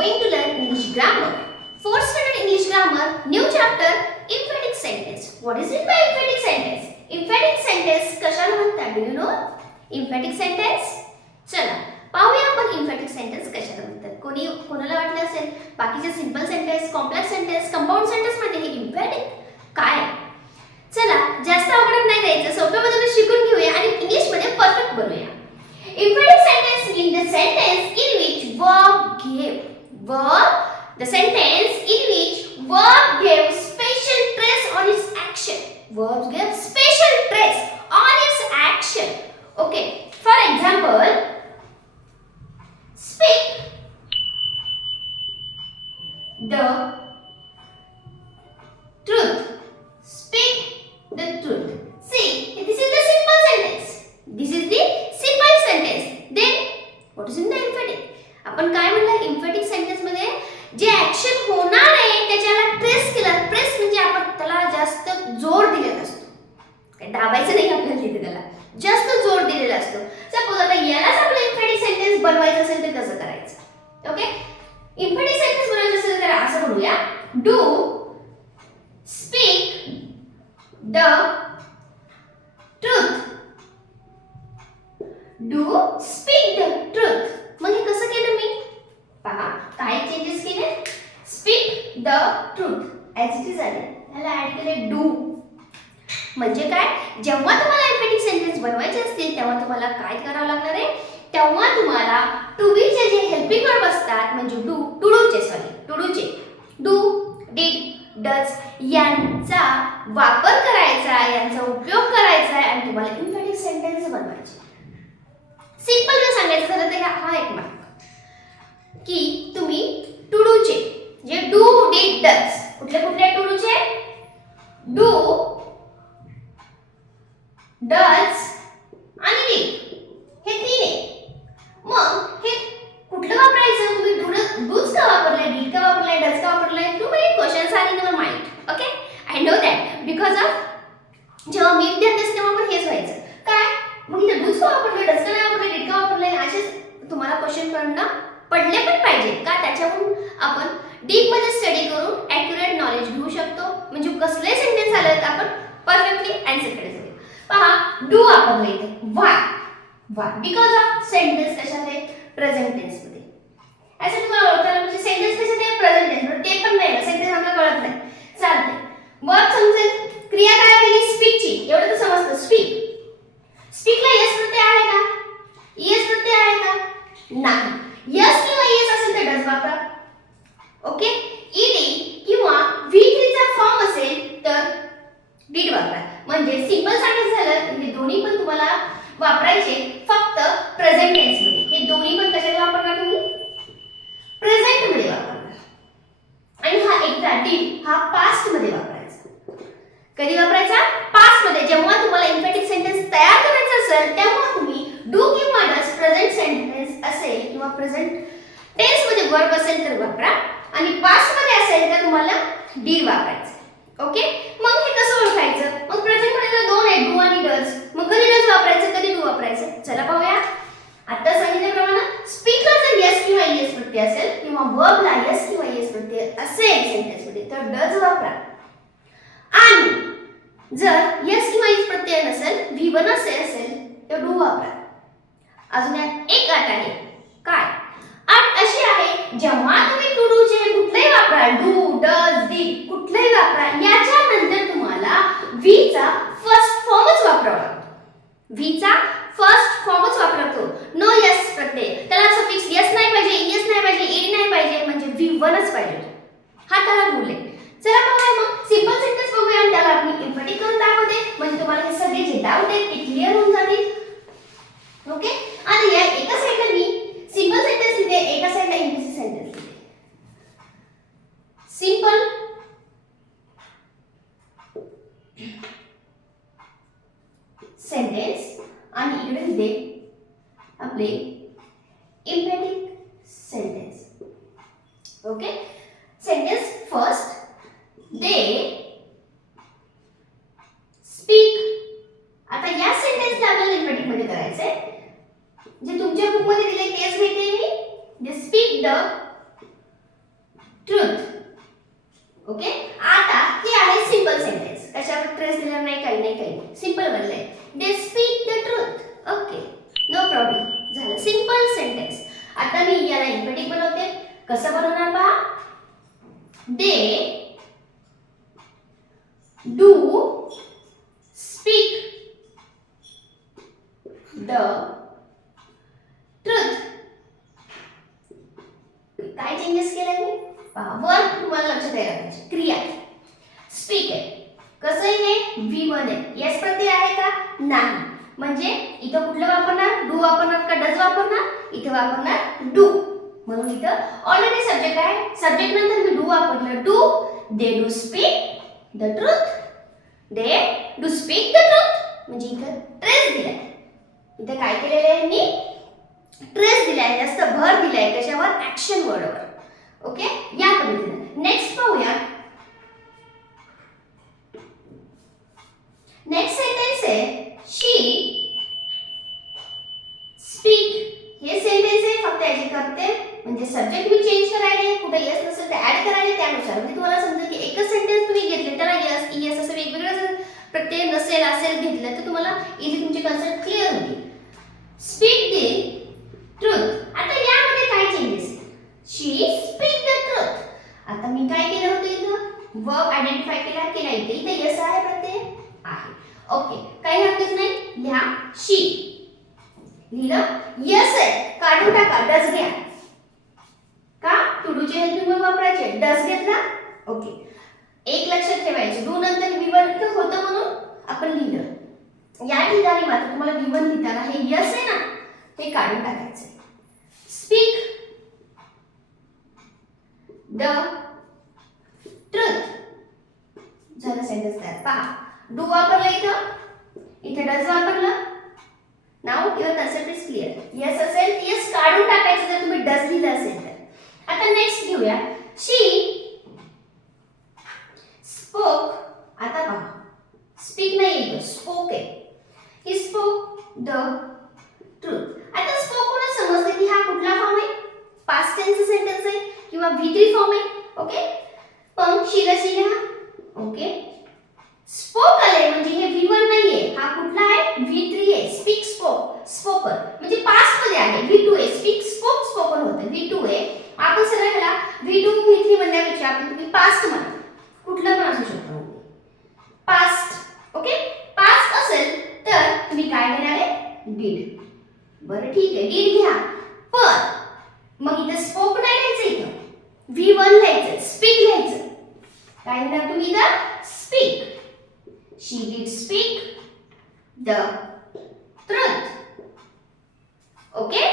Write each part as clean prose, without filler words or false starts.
going to learn English grammar. 4th standard English grammar, new chapter, emphatic sentence. What is it by emphatic sentence? Emphatic sentence कशाला म्हणतात? Do you know? Emphatic sentence? चला पाहूया आपण emphatic sentence कशाला म्हणतात. कोणाला वाटलं असेल बाकीचे simple sentence, complex sentence, compound sentence मध्ये हे emphatic काय? चला जास्त अवघड नाही जायचं, सोप्या पद्धतीने शिकून घेऊया आणि इंग्लिश मध्ये परफेक्ट बनवूया. Emphatic sentence means the sentence in which the sentence in which verb gives special stress on its action. Verb gives special stress on its action. Okay. For example, speak the truth. Speak the truth. See, this is the simple sentence. This is the simple sentence. Then, what is in the emphatic? आपण काय म्हणलं emphatic sentence मध्ये जे action होणार आहे त्याच्याला trace केला. Trace म्हणजे आपण त्याला जास्त जोर दिलेला असतो. काय दाबायचं नाही आपल्याला तिथे, त्याला जास्त जोर दिलेला असतो. सपोज आता यालाच आपलं emphatic sentence बनवायचं असेल तर कसं करायचं? ओके, emphatic sentence बनवायचं असेल तर असं म्हणूया, do speak the truth. Do speak the truth. मग हे कसं केलं मी? पहा काय चेंजेस केले. Speak the truth as it is आले, ह्याला ऍड केले डू. म्हणजे काय, जेव्हा तुम्हाला एम्फॅटिक सेंटेन्स बनवायचे असतील तेव्हा तुम्हाला काय करावं लागणार आहे? तेव्हा तुम्हाला टू बी चे जे हेल्पिंग वर्ब असतात म्हणजे डू, टूडूचे डू, डिड, डज यांचा वापर करायचा, यांचा उपयोग करायचा आहे आणि तुम्हाला एम्फॅटिक सेंटेन्स बनवायचे. सिंपल वे सांगायचं झालं तर हा एक मार्क की तुम्ही टू डूचे जे डू, डिड, डज कुठले टू डूचे? डू, डज आणि डिड हे तीन आहे. मग हे कुठलं वापरायचं? तुम्ही डूज का वापरलाय, डिड का वापरलाय, डज का वापरलाय? Too many questions are in your mind. Okay, I know that because of जेव्हा मी विद्यार्थी असते तेव्हा पण हेच व्हायचं. काय मग इथे डूज का वापरले, डज का नाही वापरले, डिड का वापरले, असेच तुम्हाला क्वेश्चन पडले पण पाहिजे का? त्याच्यावरून आपण डीप मध्ये स्टडी करून ॲक्युरेट नॉलेज घेऊ शकतो. म्हणजे कसले सेंटेन्स आले तर आपण परफेक्टली आन्सर कडे जाऊ. पहा डू वापरले इथे. व्हाय बिकॉज ऑफ सेंटेन्स कशात आहे? प्रेझेंट टेन्स मध्ये. असं तुम्हाला ओळखायला म्हणजे सेंटेन्स कशात आहे? प्रेझेंट टेन्स मध्ये. ते पण नाही ना, सेंटेन्स आपल्याला कळत नाही. चालते. वर्ब समजेल, क्रिया काय आहे? स्पीकची. एवढं तर समजतं. स्पीकला यस प्रत्यय आहे का? यस प्रत्यय आहे का? नाही. यस किंवा यस असेल तर डज वापरा. ओके, ईडी किंवा V3 चा फॉर्म असेल तर डिड वापरा. म्हणजे सिंपल सेंटेन्स झालं. हे दोन्ही पण तुम्हाला वापरायचे फक्त प्रेझेंट टेन्स मध्ये. हे दोन्ही पण कशाला वापरणार तुम्ही? प्रेझेंट मध्ये वापरणार. आणि हा एकदा डिड हा पास्ट मध्ये वापरायचा. कधी वापरायचा? पास्ट मध्ये. जेव्हा तुम्हाला एम्फॅटिक सेंटेन्स तयार करायचा असेल तेव्हा तुम्ही डू किंवा डज प्रेझेंट सेंटेन्स असेल किंवा प्रेझेंट टेन्स मध्ये वर्ब असेल तर वापरा आणि पास्ट मध्ये असेल तर तुम्हाला डिड वापरायचं. ओके, मग हे कसं ओळखायचं? मग प्रेझेंट मध्ये दोन आहे, डू आणि डज. मग कधी डज वापरायचं, कधी डू वापरायचं? चला पाहूया. आता सांगितल्याप्रमाणे स्पीकला जर यस किंवा यस प्रत्यय असेल किंवा वर्बला यस किंवा यस प्रत्यय असेल सेंटेन्स मध्ये तर डज वापरा. आणि जर यस किंवा यस प्रत्यय नसेल, V1 असेल तर डू वापरा. अजून एक अट आहे. काय अट अशी आहे? जेव्हा तुम्ही टू डू चे कुठलेही वापरा, डू, डज, डिड कुठलेही वापरा, याच्यानंतर तुम्हाला V चा फर्स्ट फॉर्मच वापरावा लागतो. V चा फर्स्ट फॉर्मच वापरतो. नो यस प्रत्यय. त्याला असं फिक्स यस नाही पाहिजे, यस नाही पाहिजे, ईडी नाही पाहिजे, म्हणजे V1च पाहिजे. हा त्याला रूल आहे. चला बघूया मग सिंपल सेंटेन्स बघूया आणि त्याला आपण एम्फॅटिक करून दाखवते. म्हणजे तुम्हाला हे सगळे जे डाऊट आहेत ते क्लिअर होऊन जातील. ओके, आणि या एका साइडला मी सिंपल सेंटेन्स लिहिते, एका साइडला इम्प्लिसिट सेंटेन्स लिहिते. सिंपल सेंटेन्स आणि इकडे लिहिते आपले emphatic sentence. Okay, sentence first, they speak. आता या सेंटेन्सला आपल्याला एम्फॅटिक मध्ये करायचंय. जे तुमच्या बुक मध्ये दिले तेच घेते मी. They speak the truth. Okay, आता हे आहे सिंपल सेंटेन्स, कशावर ट्रेस दिला नाही, काही नाही, सिंपल बनलंय. They speak the truth. Okay, no problem, झालं सिंपल सेंटेन्स. आता मी याला इम्पेटिक बनवते. कसं बनवणार पहा. They do speak the truth. काय चेंजेस केले मी पहा. वर्ब तुम्हाला लक्षात यायला पाहिजे. क्रिया स्पीक आहे. कसं आहे, V1 आहे. यस प्रत्यय आहे का, नाही. म्हणजे इथं कुठलं वापरणार, डू वापरणार का डज वापरणार, इथे वापरणार डू. म्हणून इथं ऑलरेडी सब्जेक्ट आहे. सब्जेक्ट नंतर मी डू वापरलं. Do, they do speak the truth. They do speak the truth म्हणजे इथं ट्रेस दिलाय. इथे काय केलेलं आहे मी, ट्रेस दिलाय, जास्त भर दिलाय कशावर, ऍक्शन वर्डवर. ओके, या पद्धतीने नेक्स्ट पाहूया. नेक्स्ट सेंटेन्स आहे शी स्पीक. हे सेंटेन्स आहे, फक्त याची करते म्हणजे सब्जेक्ट मी चेंज करायले, कुठे यस नसेल तर ऍड करायले, त्यानुसार म्हणजे तुम्हाला समजेल की एकच सेंटेन्स तुम्ही घेतले त्याला यस यस असं वेगवेगळं जर प्रत्यय नसेल असेल घेतलं तर तुम्हाला इझी तुमचे कन्सेप्ट क्लिअर होतील. Speak the truth. आता यामध्ये काय changes, she speak the truth. आता मी काय केलं होतं, इथं वर्ब आयडेंटिफाय केला इथे यस आहे प्रत्यय आहे. ओके, काही हरकत नाही, लिहा शी. लिहिलं यस आहे, काढून टाका, डज घ्या. का टू डूचे हेल्पिंग वापरायचे, डज घेतला. ओके, एक लक्षात ठेवायचे, डू नंतर V1 इथं होतं म्हणून आपण लिहिलं. या ठिकाणी मात्र तुम्हाला V1 लिहिताना हे यस आहे ना, ते काढून टाकायचं. Speak the truth. झालं सेंटेन्स तयार. पहा, डू वापरलं इथे डज वापरलं. Now your concept is clear. Yes असेल यस काढून टाकायचं जर तुम्ही डज लिहिलं असेल तर. आता नेक्स्ट घेऊया. शी स्पोक. आता पहा, स्पीक नाही आहे, स्पोक आहे. He spoke the truth. आता स्पोक कोणा समजते की हा कुठला फॉर्म आहे, पास्ट टेन्स सेंटेन्स आहे किंवा V3 फॉर्म आहे. ओके, पण शीला लिहा. ओके, स्पोक आले म्हणजे हे V1 नाहीये, हा कुठला आहे, V3 आहे. स्पीक स्पोक, स्पोकन म्हणजे पास्ट मध्ये आहे. V2 आहे, स्पीक स्पोक स्पोकन होतं, V2 आहे. आपण सरळ ह्याला V2 V3 म्हणण्यापेक्षा आपण तुम्ही पास्ट म्हणा, कुठलं पण असू शकतो पास्ट. ओके, पास्ट असेल तर तुम्ही काय घेणार आहे, डीड. बरं ठीक आहे, डीड घ्या. पण मग इथे स्पोक नाही लिहायचं, इथं V1 लिहायचं, स्पीक लिहायचं. काय घेणार तुम्ही इथं, speak. She did speak the truth. Okay,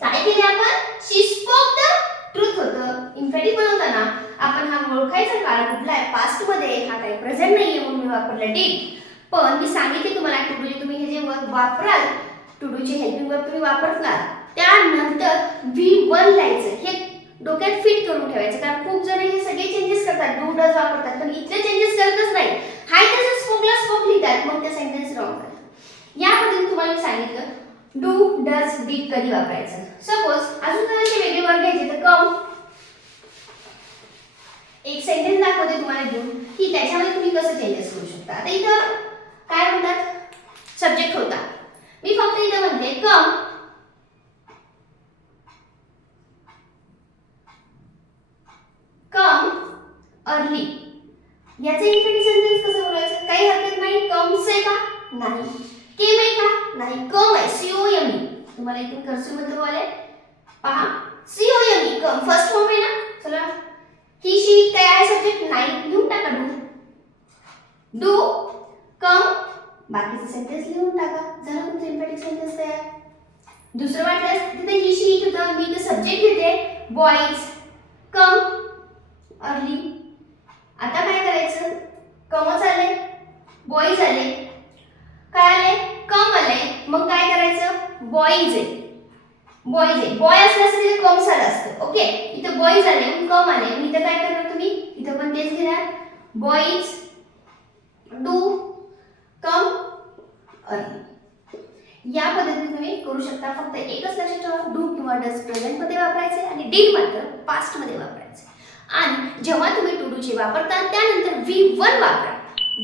काय केले आपण, she spoke the truth होतं. इन्फेटिक बनवताना आपण हा ओळखायचा काळ कुठला आहे, पास्ट मध्ये, हा काही प्रेझेंट नाहीये म्हणून मी वापरलं डीड. पण मी सांगितले तुम्हाला टू डू तुम्ही हे जे वर्ब वापराल, टू डूचे हेल्पिंग वर्ब तुम्ही वापरणार, त्यानंतर V1 लिहायचं. हे डोक्यात फिट करून ठेवायचं, कारण खूप जण हे सगळे चेंजेस करतात, डू डज वापरतात पण इथले चेंजेस करतच नाही. हाय तसं स्पोकला स्पोक लिहितात, मग ते सेंटेन्स रॉंग करतात. या पद्धतीने तुम्हाला मी सांगितलं डू डज डीड कधी वापरायचं. सपोज अजून जर वेगळे वर्ड घ्यायचे तर कम. एक सेंटेन्स दाखवते तुम्हाला घेऊन की त्याच्यामध्ये तुम्ही कसं चेंजेस करू शकता. आता इथं काय म्हणतात, सब्जेक्ट होता, मी फक्त इथं म्हणते कम कम अर्ली. याचे इन्फिनिट सेंटेन्स कसं बोलायचं, काही हरकत नाही. कम्स आहे का, नाही. केम आहे का, नाही. कम आहे, COME. तुम्हाला इथे कर्सिव मध्ये आले पहा, COME कम फर्स्ट फॉर्म आहे ना. चला, ही शी काय आहे, सब्जेक्ट नाही, लिहून टाका डू कम, बाकीचे सेंटेन्स लिहून टाका, झालं तुमचं इन्फिनिट सेंटेन्स तयार. दुसरं वाटल्यास तिथे ही शी होतं, मी इथे सब्जेक्ट घेते बॉयज कम अर्ली. आता काय करायचं, कमच आले, बॉयज आले, काय आले, कम आले, मग काय करायचं, बॉयज आहे, बॉयज आहे. बॉय असल्यास तिथे कम झालं असतं. ओके, इथे बॉयज आले मग कम आले, मग इथे काय करणार तुम्ही, इथे पण तेच घेणार, बॉयज डू कम अर्ली. या पद्धतीने तुम्ही करू शकता. फक्त एकच लक्षात ठेवा, डू किंवा डज प्रेझेंट मध्ये वापरायचे आणि डीड मात्र पास्ट मध्ये वापरायचे. आणि जेव्हा तुम्ही टू डूचे वापरता त्यानंतर V1 वापरा.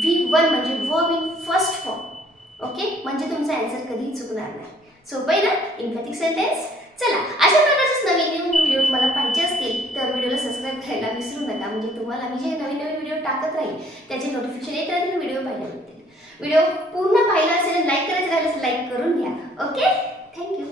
V1 म्हणजे verb in first form. Okay, म्हणजे तुमचा आन्सर कधीही चुकणार नाही. सोपं आहे ना एम्पॅथिक सेंटेन्स. चला, अशा प्रकारचे नवीन व्हिडिओ तुम्हाला पाहिजे असतील तर व्हिडिओला सबस्क्राईब करायला विसरू नका, म्हणजे तुम्हाला मी जे नवीन व्हिडिओ टाकत राहील त्याचे नोटिफिकेशन येत राहतील, व्हिडिओ पाहायला मिळतील. व्हिडिओ पूर्ण पाहिला असेल, लाईक करायचं राहिलं लाईक करून घ्या. Okay, thank you.